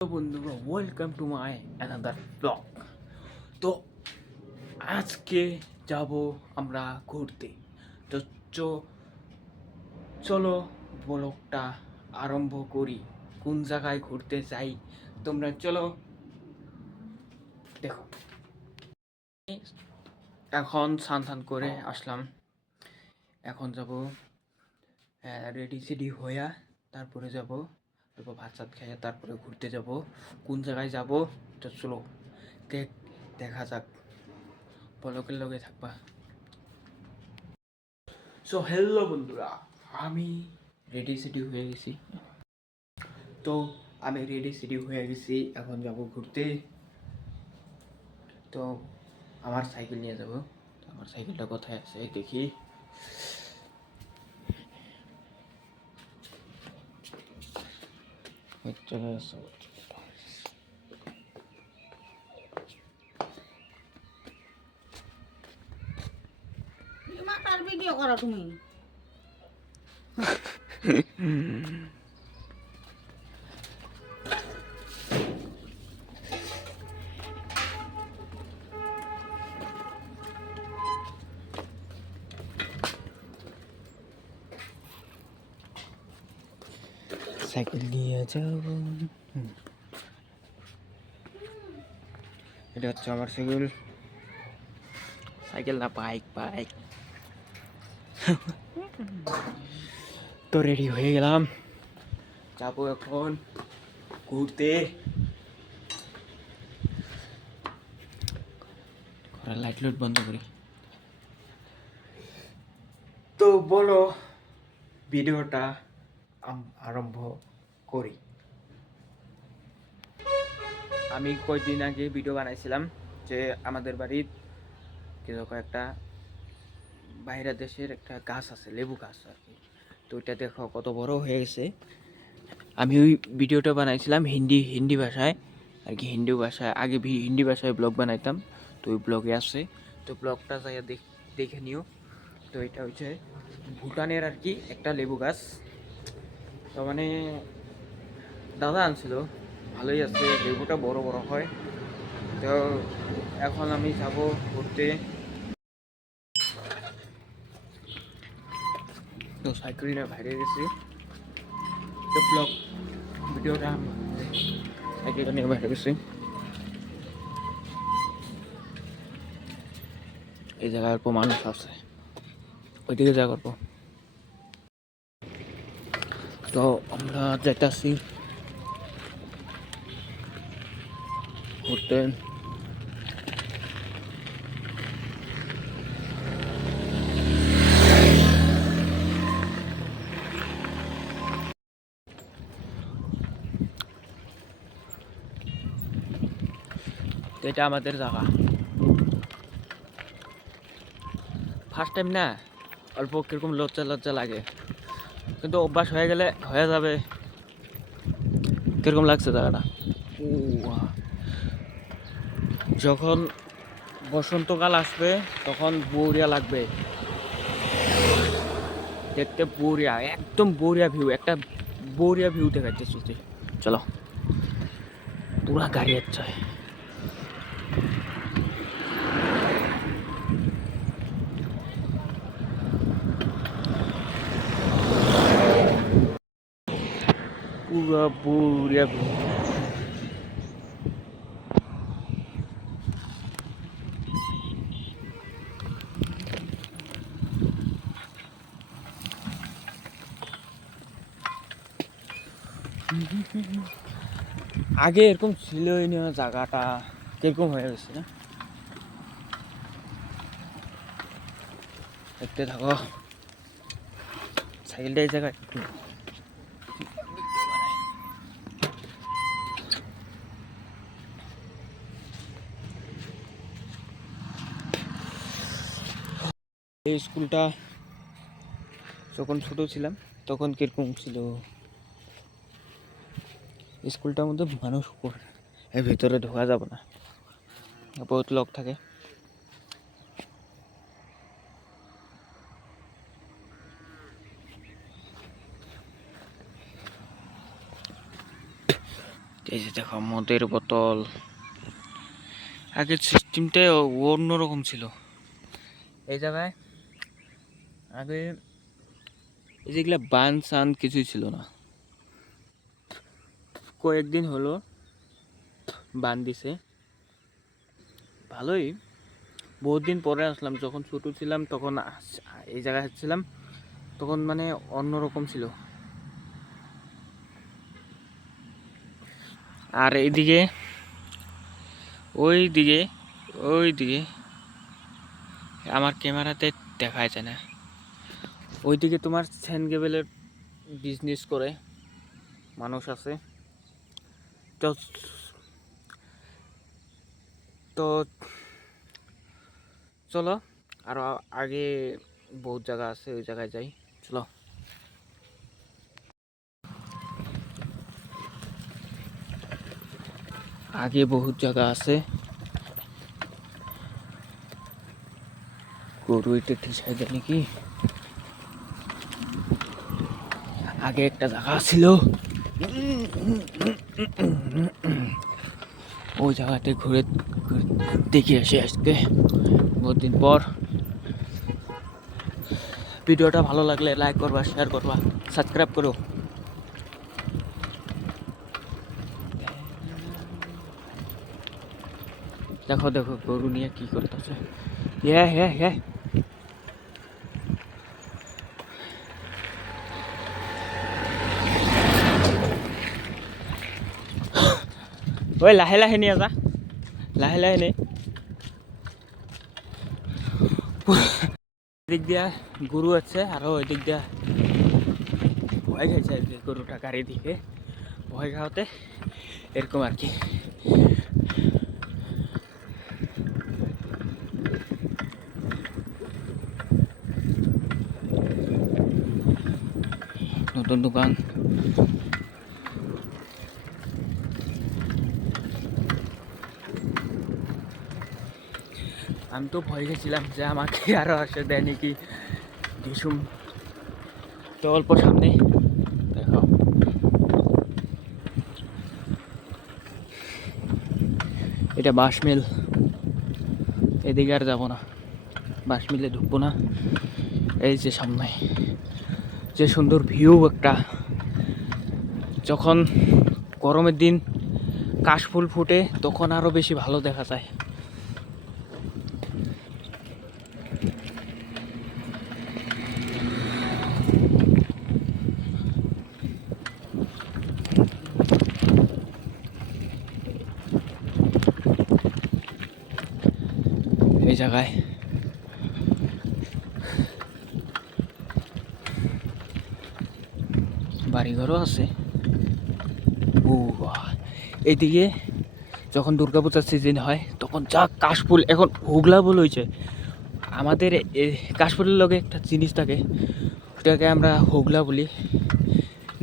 তো বন্ধুরা, welcome to my another blog. তো আজকে যাব আমরা ঘুরতে। তো চলো ব্লগটা আরম্ভ করি। কোন জায়গায় ঘুরতে যাই তোমরা চলো দেখো। এখন স্নান করে আসলাম, এখন যাব রেডি সেডি হইয়া, তারপরে যাব ভাত চাত খাইয়া তারপরে ঘুরতে যাব। কোন জায়গায় যাব তো চলো দেখা যাক, ব্লগের লগে থাকবা। সো হ্যালো বন্ধুরা, আমি রেডি সেডি হয়ে গেছি। তো আমি রেডি সেডি হয়ে গেছি, এখন যাব ঘুরতে। তো আমার সাইকেল নিয়ে যাব। তো আমার সাইকেলটা কোথায় আছে দেখি। চলে আসো। মাটার ভিডিও করো তুমি। সাইকেল নিয়ে যাব। এটা হচ্ছে আমার সাইকেল। সাইকেল না, বাইক বাইক। তো রেডি হয়ে গেলাম, যাবো এখন ঘুরতে। লাইট লুট বন্ধ করি। তো বলো, ভিডিওটা আরম্ভ করি। আমি কয়েকদিন আগে ভিডিও বানাইছিলাম যে আমাদের বাড়ির কিরকম একটা বাইরের দেশের একটা গাছ আছে, লেবু গাছ আর কি। তো ওইটা দেখো কত বড় হয়ে গেছে। আমি ওই ভিডিওটা বানাইছিলাম হিন্দি ভাষায় আর কি। হিন্দি ভাষায় আগে হিন্দি ভাষায় ব্লগ বানাইতাম, তো ওই ব্লগে আসছে। তো ব্লগটা যাই দেখে নিও। তো এটা হচ্ছে ভুটানের আর কি একটা লেবু গাছ। তো মানে দাদা আনছিল, ভালোই আছে, লেবুটা বড় বড় হয়। তো এখন আমি যাব ঘুরতে। তো সাইকেল নিয়ে বাইরে গেছি। তো ব্লগ ভিডিওটা আমি সাইকেল নিয়ে বাইরে গেছি। এই জায়গায় অল্প মানুষ আছে, ওইদিকে যা করবো। তো আমরা যাইতাছি ঘুরতে। তো এটা আমাদের জায়গা। ফার্স্ট টাইম না, অল্প কিরকম লজ্জা লজ্জা লাগে, কিন্তু অভ্যাস হয়ে গেলে হয়ে যাবে। কিরকম লাগছে জায়গাটা? যখন বসন্তকাল আসবে তখন বড়িয়া লাগবে দেখতে, বড়িয়া, একদম বড়িয়া ভিউ, একটা বড়িয়া ভিউ দেখাচ্ছে চলছে। চলো, পুরা গাড়ি যাচ্ছে। পুরা বড়িয়া ভিউ। আগে এরকম ছিলই না, জায়গাটা কিরকম হয়ে গেছে না। দেখতে থাকো, সাইকেলটা এই জায়গায় এই স্কুলটা যখন ছোট ছিলাম তখন কিরকম ছিল। স্কুলটার মধ্যে মানুষ এর ভিতরে ঢোকা যাবে না, বহুত লোক থাকে। এই যে দেখো মদের বোতল, আগের সিস্টেমটাই অন্যরকম ছিল এই জায়গায়। আগে এই যেগুলা বান সান কিছুই ছিল না, কয়েকদিন হলো বান দিছে, ভালোই। বহুত দিন পরে আসলাম, যখন ছোট ছিলাম তখন এই জায়গায় আসছিলাম, তখন মানে অন্যরকম ছিল। আর এইদিকে ওইদিকে ওইদিকে আমার ক্যামেরাতে দেখা যায় না, ওইদিকে তোমার সেন্ট গেবেলের বিজনেস করে মানুষ আছে। তো তো চলো আরো আগে বহুত জায়গা আছে, ওই জায়গায় যাই, চলো। আগে বহুত জায়গা আছে, গরু এটা ঠিসাই যায় নাকি। আগে একটা জায়গা ছিল, ওই জায়গাতে ঘুরে দেখে আসি আজকে বহুত দিন পর। ভিডিওটা ভালো লাগলে লাইক করবা, শেয়ার করবা, সাবস্ক্রাইব করো। দেখো দেখো গরু নিয়ে কি করতেছে, হ্যাঁ হ্যাঁ হ্যাঁ। ওই লাহে লাহে নিয়ে যা, লাহে লাহে নে। দিক দিয়া গরু আছে, আরো ওই দিক দিয়া ভয় খাইছে আর কি, গরুটা গাড়ি দিকে ভয় খাওয়াতে এরকম আর কি। নতুন দোকান, আমি তো ভয় গেছিলাম যে আমাকে আরো আসে দেয় নাকি ভীষণ। তো অল্প সামনে দেখো, এটা বাঁশ মিল, এদিকে আর যাবো না, বাঁশ মিলে ঢুকবো না। এই যে সামনে যে সুন্দর ভিউ একটা, যখন গরমের দিন কাশফুল ফুটে তখন আরো বেশি ভালো দেখা যায়। এই জায়গায় বাড়িঘরও আছে। ও এইদিকে যখন দুর্গাপূজার সিজন হয় তখন যা কাশফুল, এখন হুগলা ফুল হয়েছে। আমাদের কাশফুলের লগে একটা জিনিস থাকে, ওটাকে আমরা হুগলা বলি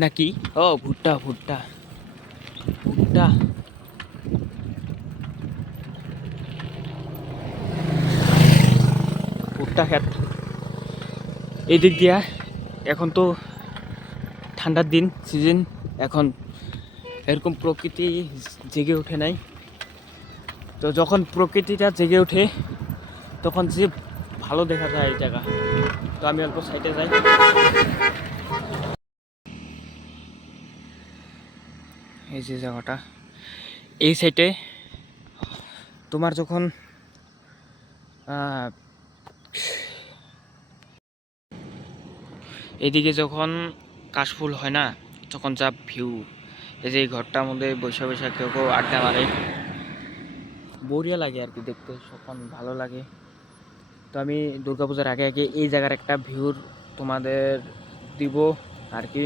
নাকি। ও ভুট্টা ভুট্টা ভুট্টা, ভুট্টা খেত এই দিক দিয়া। এখন তো ঠান্ডার দিন সিজন, এখন এরকম প্রকৃতি জেগে ওঠে নাই। তো যখন প্রকৃতিটা জেগে ওঠে তখন যে ভালো দেখা যায় এই জায়গা। তো আমি অল্প সাইডে যাই। এই যে জায়গাটা, এই সাইডে তোমার যখন এদিকে যখন কাশফুল হয় না, তখন যা ভিউ। এই যে এই ঘরটার মধ্যে বৈশা বৈশা কেউ কেউ আড্ডা মারে, বঢ়িয়া লাগে আর কি দেখতে, তখন ভালো লাগে। তো আমি দুর্গাপূজার আগে আগে এই জায়গার একটা ভিউর তোমাদের দিব আর কি।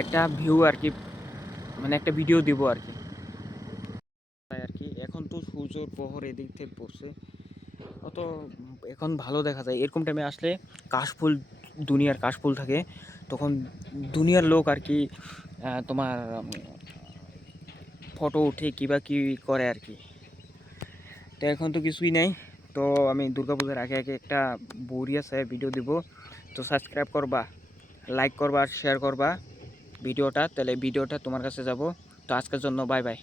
একটা ভিউ আর কি, মানে একটা ভিডিও দিব আর কি। আর কি এখন তো সূর্যর প্রহর এদিক থেকে পড়ছে, অত এখন ভালো দেখা যায়। এরকম টাইমে আসলে কাশফুল, দুনিয়ার কাশফুল থাকে, তখন দুনিয়ার লোক আর কি তোমার ফটো উঠে কিবা কি করে আর কি। তো এখন তো কিছুই নাই। তো আমি দুর্গাপূজার আগে আগে একটা বড়িয়া সাহেব ভিডিও দিব, তো সাবস্ক্রাইব করবা, লাইক করবা আর শেয়ার করবা ভিডিওটা, তাহলে ভিডিওটা তোমার কাছে যাব। তো আজকের জন্য বাই বাই।